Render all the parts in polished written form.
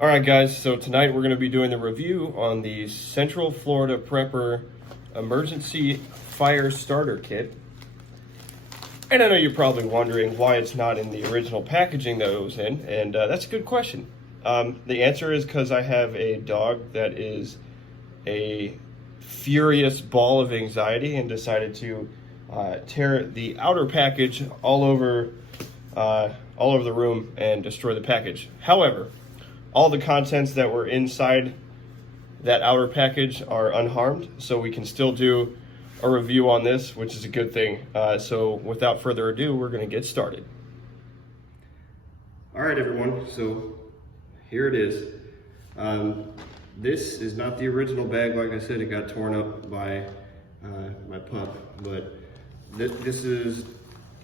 All right, guys, so tonight we're going to be doing the review on the Central Florida Prepper Emergency Fire Starter Kit. And I know you're probably wondering why it's not in the original packaging that it was in, and that's a good question. The answer is because I have a dog that is a furious ball of anxiety and decided to tear the outer package all over the room and destroy the package. However, all the contents that were inside that outer package are unharmed, so we can still do a review on this, which is a good thing. So without further ado, we're going to get started. All right, everyone, so here it is. This is not the original bag. Like I said, it got torn up by my pup, but this is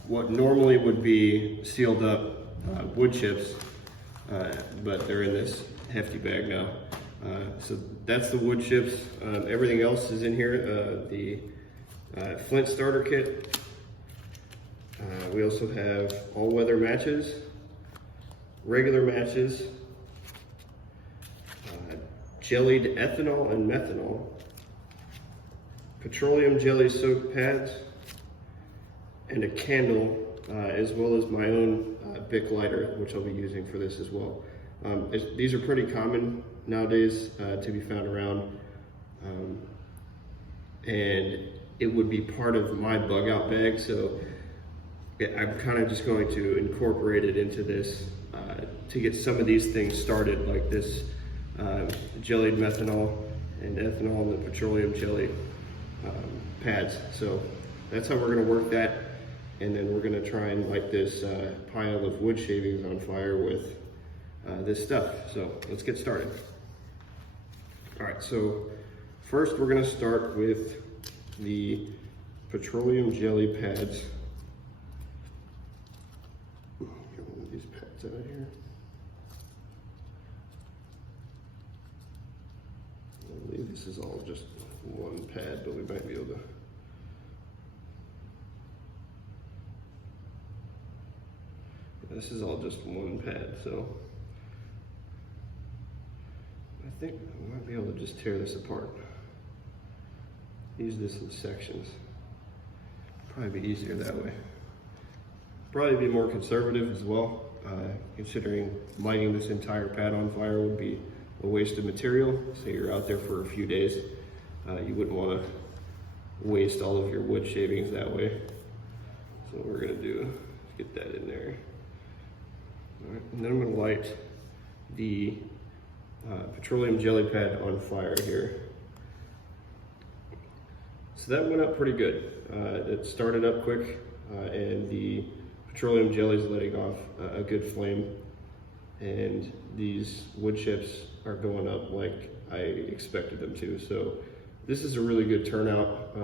what normally would be sealed up wood chips, but they're in this hefty bag now. So that's the wood chips. Everything else is in here. The flint starter kit. We also have all-weather matches, regular matches, jellied ethanol and methanol, petroleum jelly soaked pads, and a candle, as well as my own Bic lighter, which I'll be using for this as well. These are pretty common nowadays to be found around, and it would be part of my bug out bag, so I'm kind of just going to incorporate it into this to get some of these things started, like this jellied methanol and ethanol and the petroleum jelly pads. So that's how we're going to work that, and then we're going to try and light this pile of wood shavings on fire with this stuff. So let's get started. All right, so first we're going to start with the petroleum jelly pads. Get one of these pads out of here. I believe this is all just one pad, but we might be able to. This is all just one pad, so I think I might be able to just tear this apart. Use this in sections. Probably be easier that way. Probably be more conservative as well, considering lighting this entire pad on fire would be a waste of material. So you're out there for a few days. You wouldn't want to waste all of your wood shavings that way. So what we're gonna do is get that in there. All right, and then I'm gonna light the petroleum jelly pad on fire here. So that went up pretty good. It started up quick, and the petroleum jelly is letting off a good flame, and these wood chips are going up like I expected them to. So this is a really good turnout,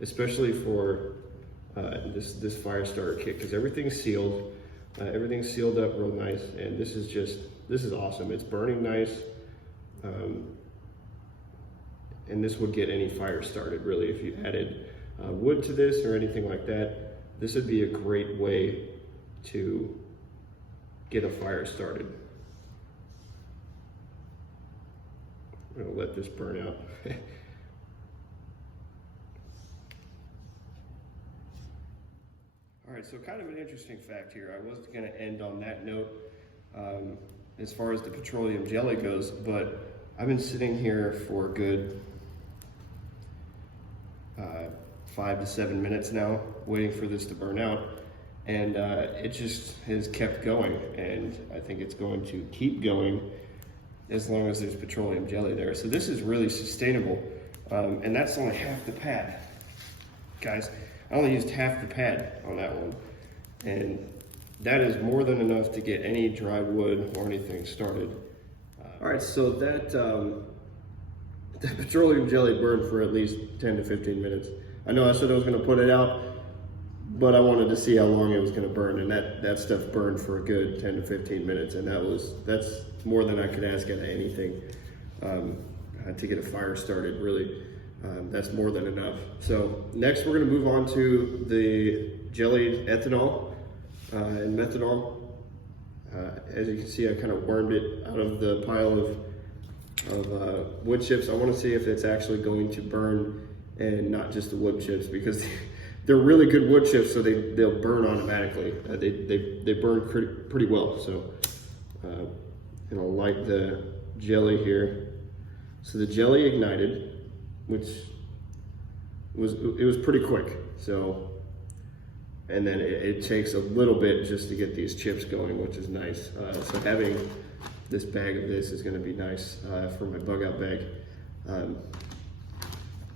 especially for this fire starter kit, because everything's sealed. Everything's sealed up real nice, and this is awesome. It's burning nice. And this would get any fire started, really. If you added wood to this or anything like that, this would be a great way to get a fire started. I'm gonna let this burn out. All right, so kind of an interesting fact here. I was gonna end on that note as far as the petroleum jelly goes, but I've been sitting here for a good 5 to 7 minutes now, waiting for this to burn out, and it just has kept going, and I think it's going to keep going as long as there's petroleum jelly there. So this is really sustainable, and that's only half the pad. Guys, I only used half the pad on that one, and that is more than enough to get any dry wood or anything started. All right, so that petroleum jelly burned for at least 10 to 15 minutes. I know I said I was gonna put it out, but I wanted to see how long it was gonna burn, and that stuff burned for a good 10 to 15 minutes, and that's more than I could ask out of anything to get a fire started, really. That's more than enough. So next we're gonna move on to the jellied ethanol and methanol. As you can see, I kind of wormed it out of the pile of wood chips. I want to see if it's actually going to burn and not just the wood chips, because they're really good wood chips, so they'll burn automatically. They burn pretty well. So and I'll light the jelly here. So the jelly ignited, which was pretty quick. So, and then it takes a little bit just to get these chips going, which is nice. So having this bag of this is going to be nice for my bug out bag.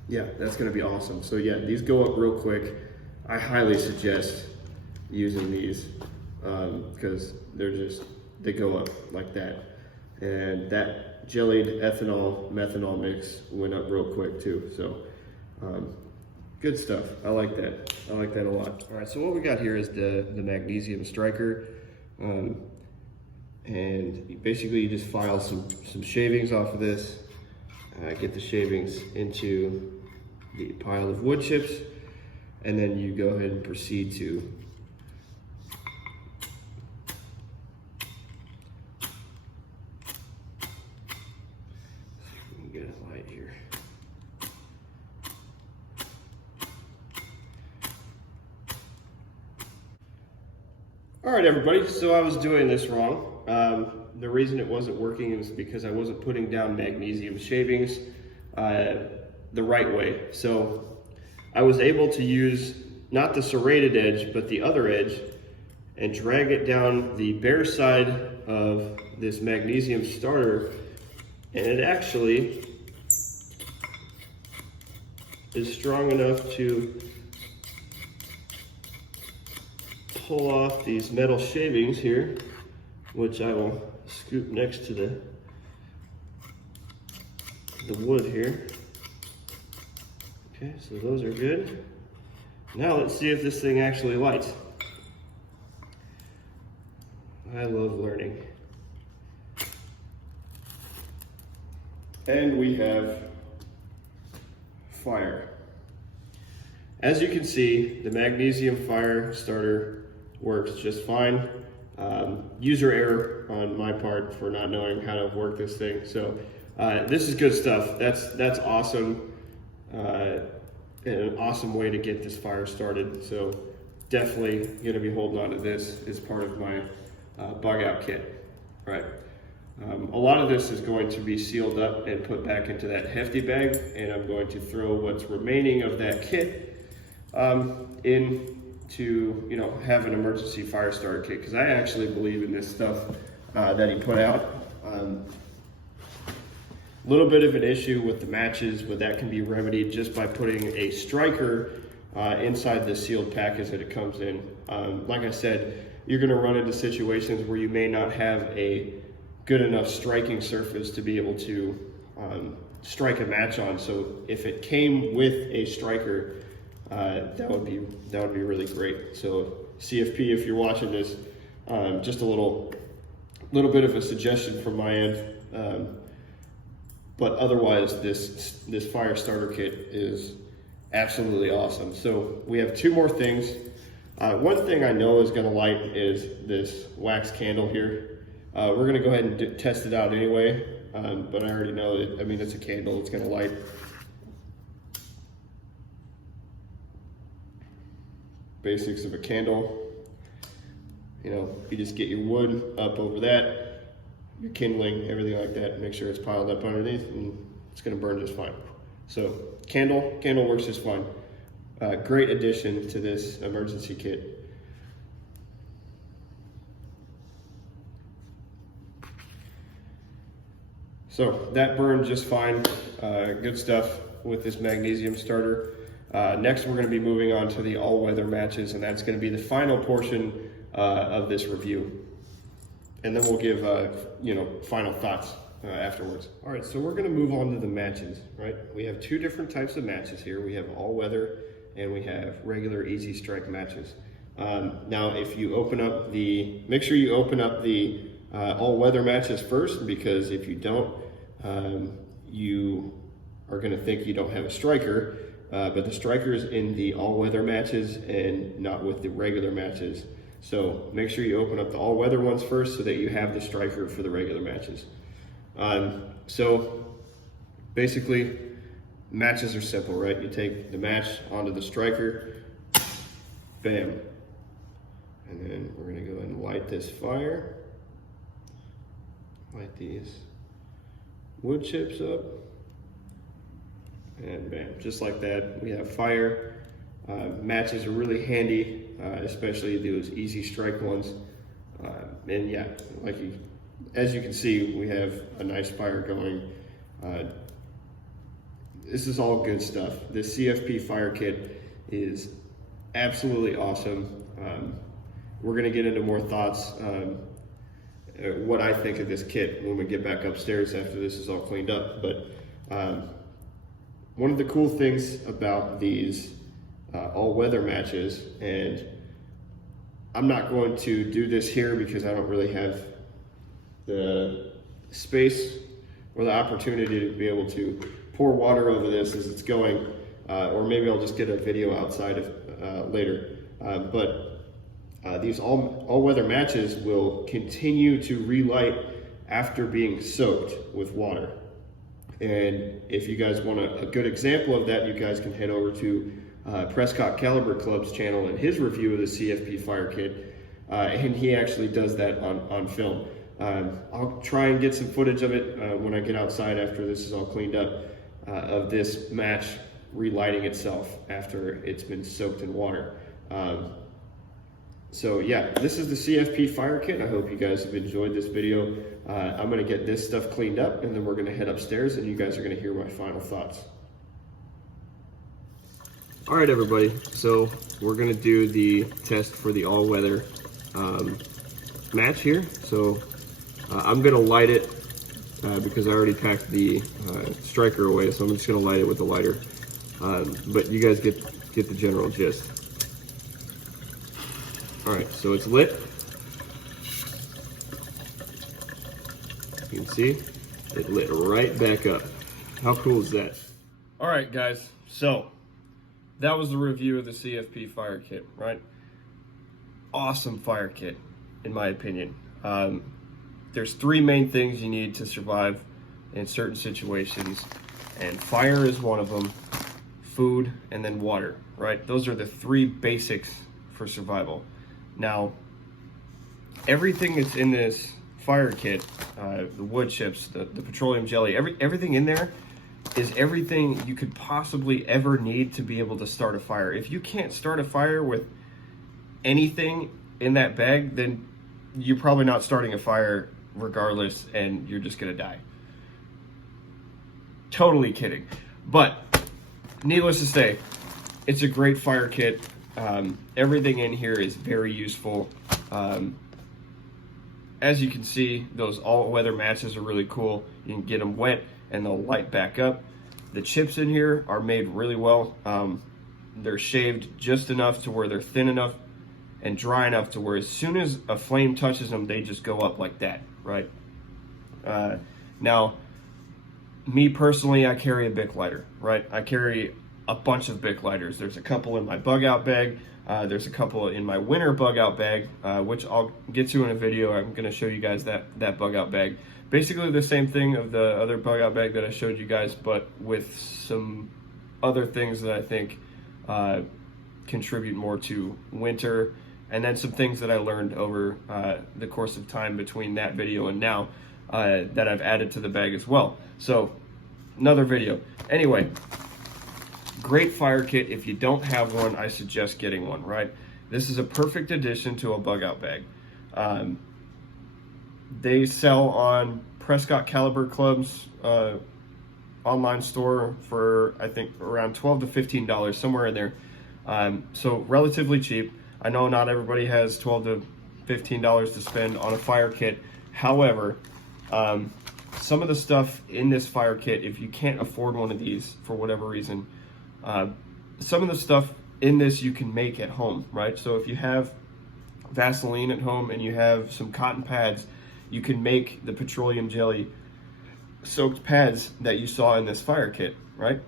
Yeah, that's going to be awesome. So yeah, these go up real quick. I highly suggest using these because they go up like that. And that jellied ethanol methanol mix went up real quick too. So good stuff. I like that. I like that a lot. All right, so what we got here is the Magnesium Striker. And basically you just file some shavings off of this, get the shavings into the pile of wood chips, and then you go ahead and proceed to get it light here. All right, everybody, so I was doing this wrong. The reason it wasn't working was because I wasn't putting down magnesium shavings the right way. So I was able to use not the serrated edge, but the other edge, and drag it down the bare side of this magnesium starter, and it actually is strong enough to pull off these metal shavings here, which I will scoop next to the wood here. Okay, so those are good. Now let's see if this thing actually lights. I love learning. And we have fire. As you can see, the magnesium fire starter works just fine. User error on my part for not knowing how to work this thing. So this is good stuff. That's awesome. An awesome way to get this fire started. So definitely gonna be holding on to this as part of my bug out kit. Right. A lot of this is going to be sealed up and put back into that hefty bag, and I'm going to throw what's remaining of that kit in to, you know, have an emergency fire starter kit, because I actually believe in this stuff that he put out. Little bit of an issue with the matches, but that can be remedied just by putting a striker inside the sealed package that it comes in. Like I said, you're going to run into situations where you may not have a good enough striking surface to be able to strike a match on. So if it came with a striker, that would be really great. So CFP, if you're watching this, just a little bit of a suggestion from my end. But otherwise, this fire starter kit is absolutely awesome. So we have two more things. One thing I know is going to light is this wax candle here. We're going to go ahead and test it out anyway, but I already know that, I mean, it's a candle, it's going to light. Basics of a candle. You know, you just get your wood up over that, your kindling, everything like that, make sure it's piled up underneath, and it's going to burn just fine. So candle works just fine. Great addition to this emergency kit. So that burned just fine. Good stuff with this magnesium starter. Next, we're going to be moving on to the all-weather matches, and that's going to be the final portion of this review. And then we'll give, final thoughts afterwards. All right, so we're going to move on to the matches, right? We have two different types of matches here. We have all-weather and we have regular easy strike matches. Now, if you open up make sure you open up the all-weather matches first, because if you don't, you are going to think you don't have a striker. But the striker is in the all-weather matches and not with the regular matches. So make sure you open up the all-weather ones first so that you have the striker for the regular matches. So basically, matches are simple, right? You take the match onto the striker, bam. And then we're gonna go ahead and light this fire. Light these wood chips up. And bam, just like that, we have fire. Matches are really handy, especially those easy strike ones. And yeah, as you can see, we have a nice fire going. This is all good stuff. This CFP fire kit is absolutely awesome. We're gonna get into more thoughts, what I think of this kit when we get back upstairs after this is all cleaned up. But one of the cool things about these all-weather matches, and I'm not going to do this here because I don't really have the space or the opportunity to be able to pour water over this as it's going, or maybe I'll just get a video outside of later. But these all-weather matches will continue to relight after being soaked with water. And if you guys want a good example of that, you guys can head over to Prescott Caliber Club's channel and his review of the CFP fire kit, and he actually does that on film. I'll try and get some footage of it when I get outside after this is all cleaned up, of this match relighting itself after it's been soaked in water. So yeah, this is the CFP fire kit. I hope you guys have enjoyed this video. I'm gonna get this stuff cleaned up and then we're gonna head upstairs and you guys are gonna hear my final thoughts. All right, everybody. So we're gonna do the test for the all-weather match here. So I'm gonna light it because I already packed the striker away. So I'm just gonna light it with the lighter. But you guys get the general gist. All right, so it's lit. You can see it lit right back up. How cool is that? All right, guys, so that was the review of the CFP fire kit, right? Awesome fire kit, in my opinion. There's three main things you need to survive in certain situations, and fire is one of them, food, and then water, right? Those are the three basics for survival. Now, everything that's in this fire kit, the wood chips, the petroleum jelly, everything in there is everything you could possibly ever need to be able to start a fire. If you can't start a fire with anything in that bag, then you're probably not starting a fire regardless, and you're just gonna die. Totally kidding. But needless to say, it's a great fire kit. Everything in here is very useful. As you can see, those all-weather matches are really cool. You can get them wet and they'll light back up. The chips in here are made really well. They're shaved just enough to where they're thin enough and dry enough to where as soon as a flame touches them, they just go up like that, right? Now, me personally, I carry a Bic lighter, right? I carry a bunch of Bic lighters. There's a couple in my bug out bag. There's a couple in my winter bug out bag, which I'll get to in a video. I'm going to show you guys that bug out bag. Basically the same thing of the other bug out bag that I showed you guys, but with some other things that I think contribute more to winter, and then some things that I learned over the course of time between that video and now that I've added to the bag as well. So another video. Anyway, great fire kit. If you don't have one, I suggest getting one, right? This is a perfect addition to a bug out bag. They sell on Prescott Caliber Club's online store for, I think, around $12 to $15, somewhere in there. So relatively cheap. I know not everybody has $12 to $15 to spend on a fire kit. However, some of the stuff in this fire kit, if you can't afford one of these for whatever reason, some of the stuff in this you can make at home, right? So if you have Vaseline at home and you have some cotton pads, you can make the petroleum jelly soaked pads that you saw in this fire kit, right?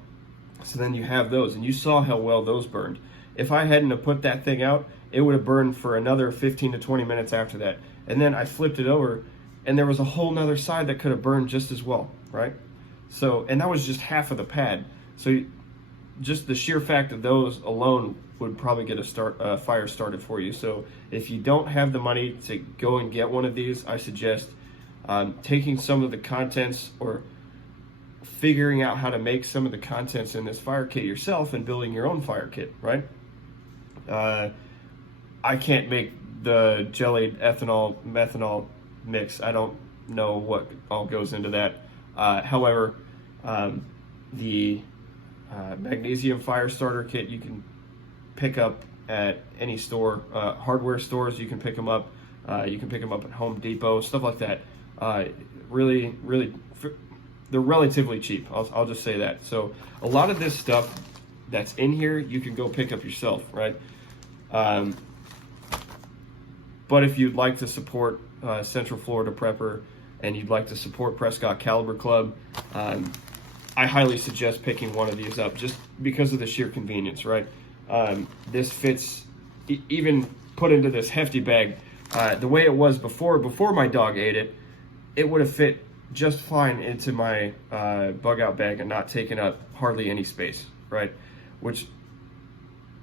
So then you have those, and you saw how well those burned. If I hadn't have put that thing out, it would have burned for another 15 to 20 minutes after that. And then I flipped it over, and there was a whole nother side that could have burned just as well, right? So, and that was just half of the pad. So just the sheer fact of those alone would probably get a fire started for you. So if you don't have the money to go and get one of these, I suggest taking some of the contents or figuring out how to make some of the contents in this fire kit yourself and building your own fire kit, right? I can't make the jellied ethanol methanol mix. I don't know what all goes into that. However, the magnesium fire starter kit you can pick up at any store, hardware stores. You can pick them up. You can pick them up at Home Depot, stuff like that. Really, they're relatively cheap. I'll just say that. So a lot of this stuff that's in here, you can go pick up yourself, right? But if you'd like to support Central Florida Prepper and you'd like to support Prescott Caliber Club, I highly suggest picking one of these up just because of the sheer convenience, right? This fits, even put into this hefty bag, the way it was before my dog ate it, it would have fit just fine into my bug out bag and not taking up hardly any space, right? Which,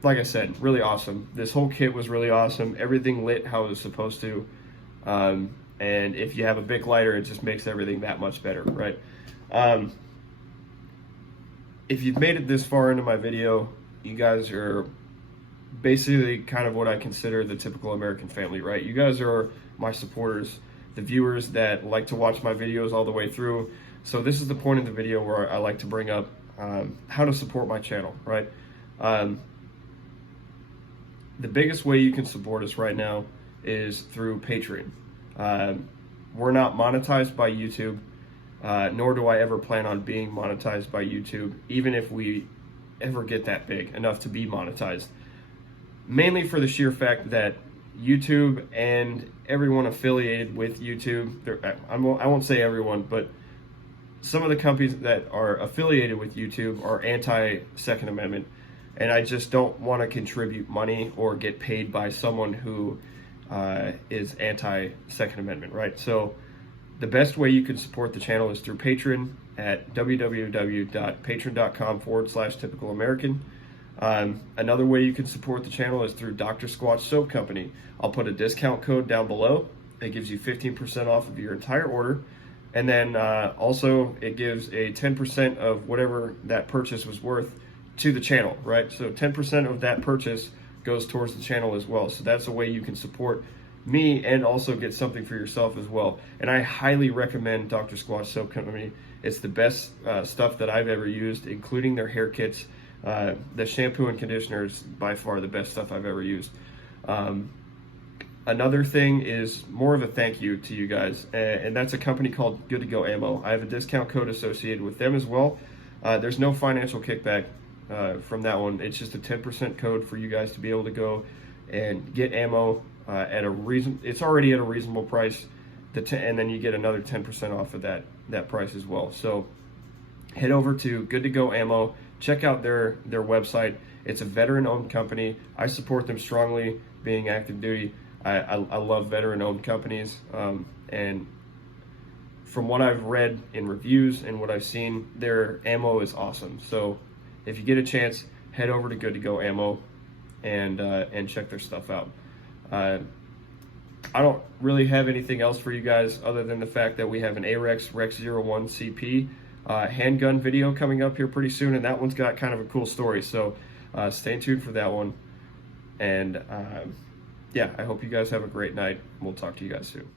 like I said, really awesome. This whole kit was really awesome. Everything lit how it was supposed to. And if you have a Bic lighter, it just makes everything that much better, right? If you've made it this far into my video, you guys are basically kind of what I consider the typical American family, right? You guys are my supporters, the viewers that like to watch my videos all the way through. So this is the point of the video where I like to bring up how to support my channel, right? The biggest way you can support us right now is through Patreon. We're not monetized by YouTube, nor do I ever plan on being monetized by YouTube, even if we ever get that big enough to be monetized. Mainly for the sheer fact that YouTube and everyone affiliated with YouTube, I won't say everyone, but some of the companies that are affiliated with YouTube are anti-Second Amendment, and I just don't want to contribute money or get paid by someone who is anti-Second Amendment, right? So the best way you can support the channel is through Patreon at www.patreon.com/typicalamerican. Another way you can support the channel is through Dr. Squatch Soap Company. I'll put a discount code down below. It gives you 15% off of your entire order. And then also it gives a 10% of whatever that purchase was worth to the channel, right? So 10% of that purchase goes towards the channel as well. So that's a way you can support me and also get something for yourself as well. And I highly recommend Dr. Squatch Soap Company. It's the best stuff that I've ever used, including their hair kits. The shampoo and conditioner is by far the best stuff I've ever used. Another thing is more of a thank you to you guys, and that's a company called Good to Go Ammo. I have a discount code associated with them as well. There's no financial kickback from that one. It's just a 10% code for you guys to be able to go and get ammo at a it's already at a reasonable price, and then you get another 10% off of that price as well. So head over to Good to Go Ammo. Check out their website. It's a veteran-owned company. I support them strongly, being active duty. I love veteran-owned companies, and from what I've read in reviews and what I've seen, their ammo is awesome. So if you get a chance, head over to Good to Go Ammo and check their stuff out. I don't really have anything else for you guys other than the fact that we have an AREX Rex 01 CP handgun video coming up here pretty soon, and that one's got kind of a cool story. So stay tuned for that one. And yeah, I hope you guys have a great night. We'll talk to you guys soon.